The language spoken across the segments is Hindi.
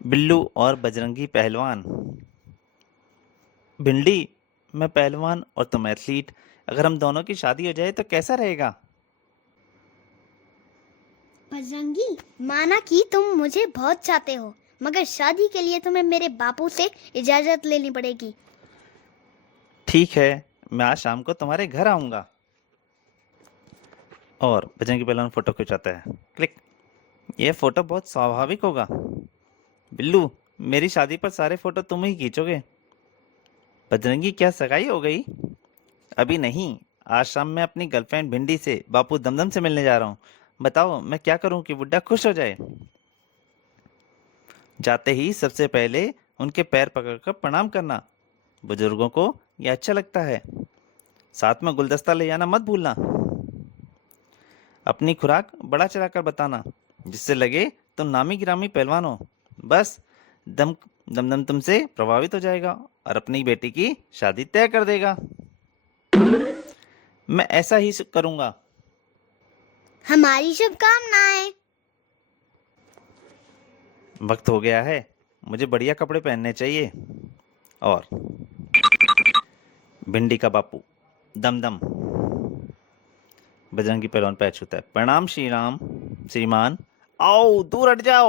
बिल्लू और बजरंगी पहलवान। भिंडी, मैं पहलवान और तुम एथलीट। अगर हम दोनों की शादी हो जाए तो कैसा रहेगा? बजरंगी, माना कि तुम मुझे बहुत चाहते हो, मगर शादी के लिए तुम्हें मेरे बापू से इजाजत लेनी पड़ेगी। ठीक है, मैं आज शाम को तुम्हारे घर आऊंगा। और बजरंगी पहलवान फोटो खिंचाता है। क्लिक। यह फोटो बहुत स्वाभाविक होगा। बिल्लू, मेरी शादी पर सारे फोटो तुम ही खींचोगे। बजरंगी, क्या सगाई हो गई? अभी नहीं। आज शाम मैं अपनी गर्लफ्रेंड भिंडी से बापू दमदम से मिलने जा रहा हूँ। बताओ मैं क्या करूँ कि बुड्ढा खुश हो जाए? जाते ही सबसे पहले उनके पैर पकड़कर प्रणाम करना। बुजुर्गों को यह अच्छा लगता है। साथ में गुलदस्ता ले जाना मत भूलना। अपनी खुराक बड़ा चढ़ाकर बताना, जिससे लगे तुम नामी गिरामी पहलवान हो। बस दम दमदम तुमसे प्रभावित हो जाएगा और अपनी बेटी की शादी तय कर देगा। मैं ऐसा ही करूंगा। हमारी शुभकामनाएं। वक्त हो गया है, मुझे बढ़िया कपड़े पहनने चाहिए। और भिंडी का बापू दमदम। बजरंगी पहलवान पैर छूता है। प्रणाम श्री राम। श्रीमान, आओ दूर हट जाओ।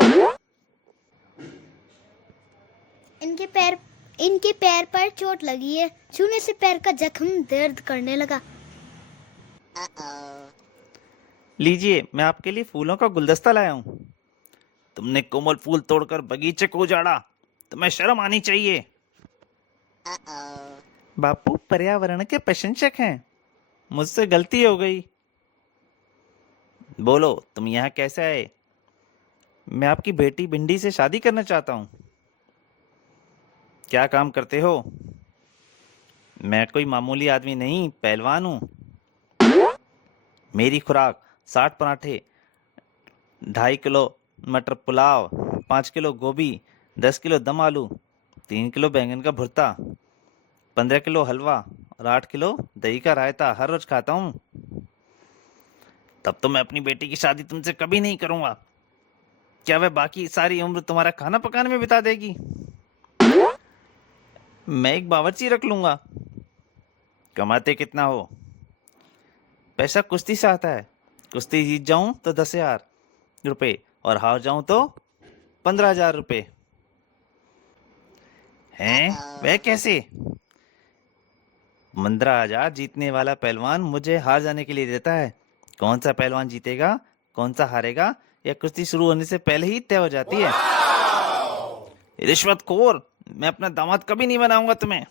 इनके पैर इनके पैर पर चोट लगी है। छूने से पैर का जख्म दर्द करने लगा। लीजिए, मैं आपके लिए फूलों का गुलदस्ता लाया हूँ। तुमने कोमल फूल तोड़कर बगीचे को उजाड़ा, तुम्हें शर्म आनी चाहिए। बापू पर्यावरण के प्रशंसक हैं, मुझसे गलती हो गई। बोलो, तुम यहाँ कैसे आए? मैं आपकी बेटी भिंडी से शादी करना चाहता हूँ। क्या काम करते हो? मैं कोई मामूली आदमी नहीं, पहलवान हूँ। मेरी खुराक 60 पराठे, 2.5 किलो मटर पुलाव, 5 किलो गोभी, 10 किलो दम आलू, 3 किलो बैंगन का भुर्ता, 15 किलो हलवा और 8 किलो दही का रायता हर रोज खाता हूँ। तब तो मैं अपनी बेटी की शादी तुमसे कभी नहीं करूंगा। क्या वह बाकी सारी उम्र तुम्हारा खाना पकाने में बिता देगी? मैं एक बावर्ची रख लूंगा। कमाते कितना हो? पैसा कुश्ती से आता है। कुश्ती जीत जाऊं तो 10,000 रुपये और हार जाऊं तो 15,000 रुपये। हैं? वह कैसे? 15,000 जीतने वाला पहलवान मुझे हार जाने के लिए देता है। कौन सा पहलवान जीतेगा, कौन सा हारेगा, यह कुश्ती शुरू होने से पहले ही तय हो जाती है। रिश्वतखोर, मैं अपना दामाद कभी नहीं बनाऊंगा तुम्हें।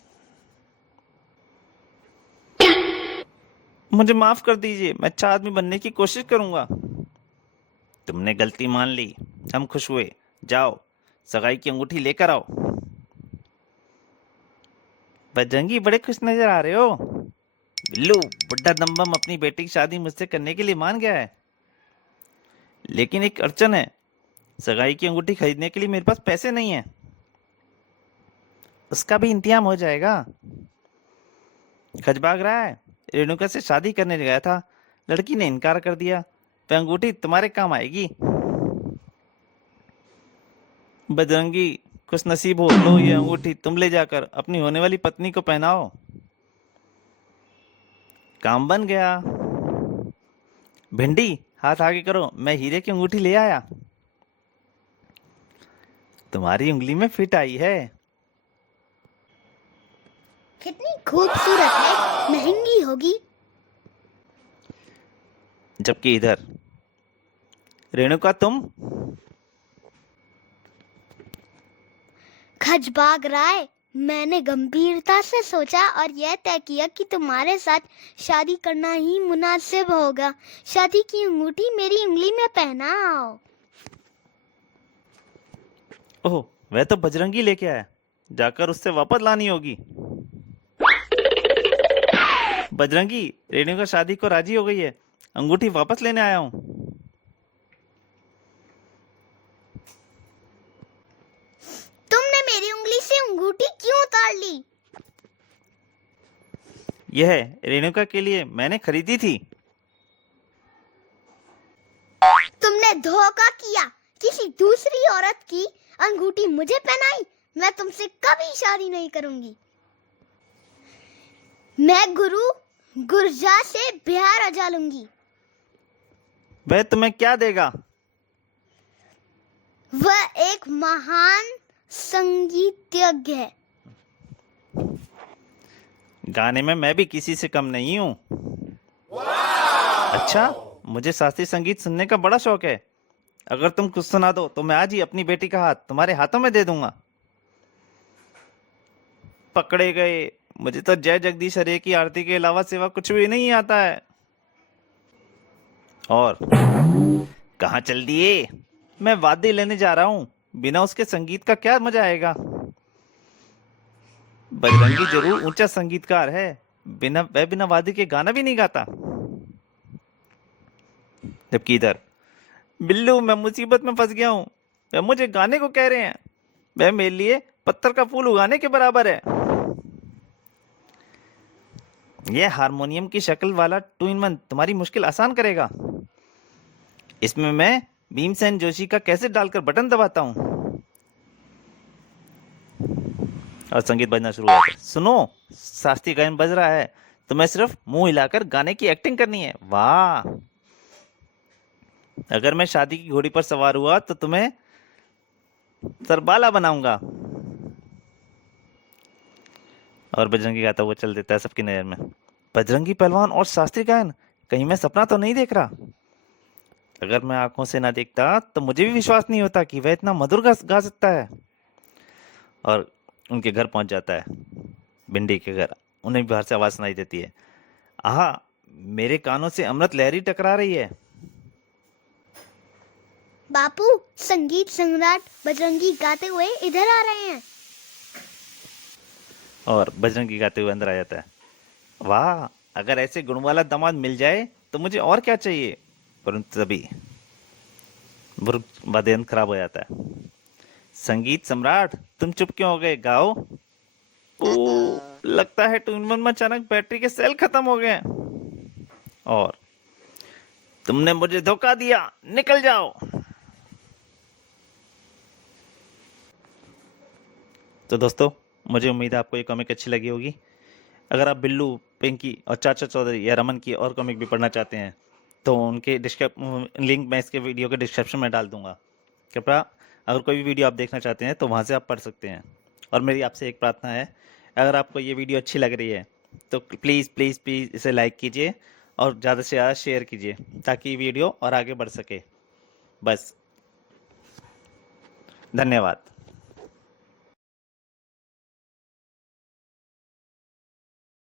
मुझे माफ कर दीजिए, मैं अच्छा आदमी बनने की कोशिश करूंगा। तुमने गलती मान ली, हम खुश हुए। जाओ, सगाई की अंगूठी लेकर आओ। बजरंगी, बड़े खुश नजर आ रहे हो। बिल्लू, बुड्ढा दम्बम अपनी बेटी की शादी मुझसे करने के लिए मान गया है, लेकिन एक अड़चन है। सगाई की अंगूठी खरीदने के लिए मेरे पास पैसे नहीं है। उसका भी इंतजाम हो जाएगा। खजबाग रहा है। रेणुका से शादी करने गया था, लड़की ने इनकार कर दिया। वह अंगूठी तुम्हारे काम आएगी। बजरंगी, खुश नसीब हो, लो ये अंगूठी तुम ले जाकर अपनी होने वाली पत्नी को पहनाओ। काम बन गया। भिंडी, हाथ आगे करो, मैं हीरे की अंगूठी ले आया। तुम्हारी उंगली में फिट आई है। कितनी खूबसूरत है, महंगी होगी। जबकि इधर रेणुका, तुम खजबाग राय, मैंने गंभीरता से सोचा और यह तय किया कि तुम्हारे साथ शादी करना ही मुनासिब होगा। शादी की अंगूठी मेरी उंगली में पहनाओ। ओह, वह तो बजरंगी लेके आया, जाकर उससे वापस लानी होगी। बजरंगी, रेणुका शादी को राजी हो गई है, अंगूठी वापस लेने आया हूँ। तुमने मेरी उंगली से अंगूठी क्यों उतार ली? यह रेणुका के लिए मैंने खरीदी थी। तुमने धोखा किया, किसी दूसरी औरत की अंगूठी मुझे पहनाई, मैं तुमसे कभी शादी नहीं करूंगी। मैं गुरु गुरजा से ब्याह रचा लूंगी। वह तुम्हें क्या देगा? वह एक महान संगीतज्ञ है। गाने में मैं भी किसी से कम नहीं हूँ। अच्छा, मुझे शास्त्रीय संगीत सुनने का बड़ा शौक है। अगर तुम कुछ सुना दो तो मैं आज ही अपनी बेटी का हाथ तुम्हारे हाथों में दे दूंगा। पकड़े गए। मुझे तो जय जगदीश हरे की आरती के अलावा सिवा कुछ भी नहीं आता है। और कहाँ चल दिए? मैं वाद्य लेने जा रहा हूँ। बिना उसके संगीत का क्या मजा आएगा? बजरंगी जरूर ऊंचा संगीतकार है, बिना वाद्य के गाना भी नहीं गाता। जबकि इधर बिल्लू, मैं मुसीबत में फंस गया हूँ। वह मुझे गाने को कह रहे हैं। वह मेरे लिए पत्थर का फूल उगाने के बराबर है। यह हारमोनियम की शक्ल वाला 2-in-1 तुम्हारी मुश्किल आसान करेगा। इसमें मैं भीमसेन जोशी का कैसेट डालकर बटन दबाता हूँ और संगीत बजना शुरू होता है। सुनो, शास्त्रीय गायन बज रहा है। तुम्हें सिर्फ मुंह हिलाकर गाने की एक्टिंग करनी है। वाह! अगर मैं शादी की घोड़ी पर सवार हुआ तो तुम्हें सरबाला बनाऊंगा। और बजरंगी गाता हुआ चल देता है सबकी नजर में। बजरंगी पहलवान और शास्त्रीय गायन, कहीं मैं सपना तो नहीं देख रहा? अगर मैं आंखों से ना देखता तो मुझे भी विश्वास नहीं होता कि वह इतना मधुर गा सकता है। और उनके घर पहुंच जाता है, भिंडी के घर। उन्हें भी बाहर से आवाज सुनाई देती है। आहा, मेरे कानों से अमृत लहरी टकरा रही है। बापू, संगीत सम्राट बजरंगी गाते हुए इधर आ रहे हैं। और बजरंगी गाते हुए अंदर आ जाता है। वाह, अगर ऐसे गुण वाला दामाद मिल जाए तो मुझे और क्या चाहिए। परंतु तभी वाद्य यंत्र खराब हो जाता है। संगीत सम्राट, तुम चुप क्यों हो गए? गाओ। ओ, लगता है 2-in-1 में अचानक बैटरी के सेल खत्म हो गए। और तुमने मुझे धोखा दिया, निकल जाओ। तो दोस्तों, मुझे उम्मीद है आपको ये कॉमिक अच्छी लगी होगी। अगर आप बिल्लू, पिंकी और चाचा चौधरी या रमन की और कॉमिक भी पढ़ना चाहते हैं तो उनके लिंक मैं इसके वीडियो के डिस्क्रिप्शन में डाल दूंगा। कृपया अगर कोई भी वीडियो आप देखना चाहते हैं तो वहाँ से आप पढ़ सकते हैं। और मेरी आपसे एक प्रार्थना है, अगर आपको ये वीडियो अच्छी लग रही है तो प्लीज़ प्लीज़ प्लीज़ इसे लाइक कीजिए और ज़्यादा से ज़्यादा शेयर कीजिए ताकि वीडियो और आगे बढ़ सके। बस, धन्यवाद।